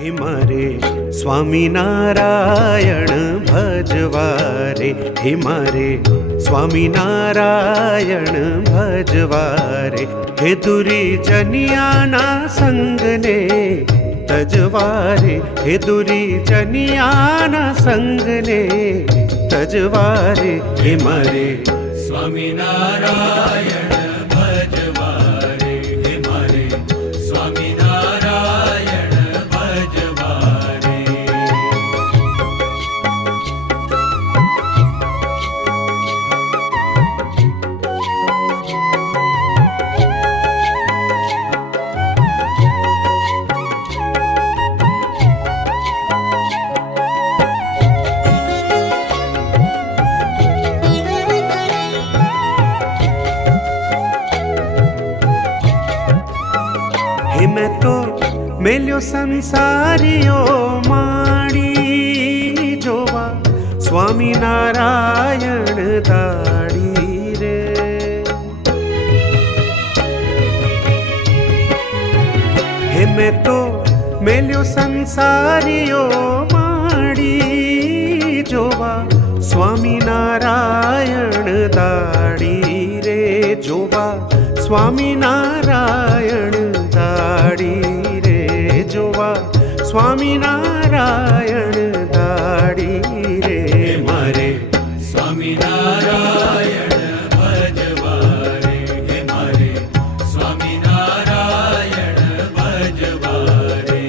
હે મારે સ્વામિનારાયણ ભજવારે, હે મારે સ્વામિનારાયણ ભજવારે, હે દુરી જનિયાના સંગને તજવારે, હે દુરી જનિયાના સંગને તજવારે, હે મારે સ્વામિનારાયણ ભજવારે, હે મારે સ્વામિનારાયણ ભજવારે. मैं तो मेल्यो संसारियो माड़ी जोवा स्वामीनारायण दाड़ी रे. हे मैं तो मेल्यो संसारियो माड़ी जोवा स्वामीनारायण दाड़ी रे, जोवा स्वामीनारायण दाड़ी रे, जोवा स्वामीनारायण दाड़ी रे. मारे સ્વામિનારાયણ ભજવારે, હે મારે સ્વામિનારાયણ ભજવારે.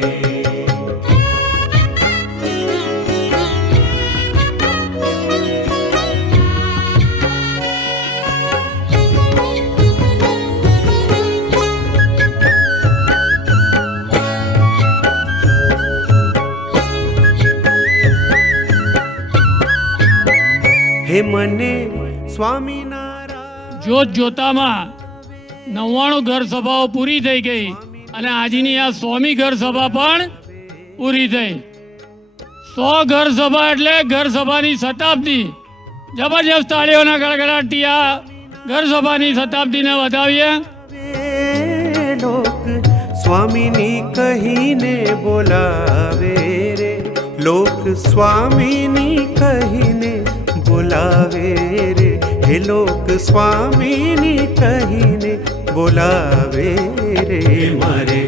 હે મને સ્વામિનારાયણ. જોત જોતામાં 99 ઘર સભાઓ પૂરી થઈ ગઈ અને આજની આ 100મી ઘર સભા પણ પૂરી થઈ. 100 ઘર સભા એટલે ઘર સભાની શતાબ્દી. જબરજસ્ત તાળીઓના ગડગડાટથી આ ઘર સભાની શતાબ્દીને વધાવીએ. લોક સ્વામીની કહીને બોલાવે રે, લોક સ્વામીની કહીને બોલાવે રે, હે લોક સ્વામીની કહીને બોલાવે રે. મારે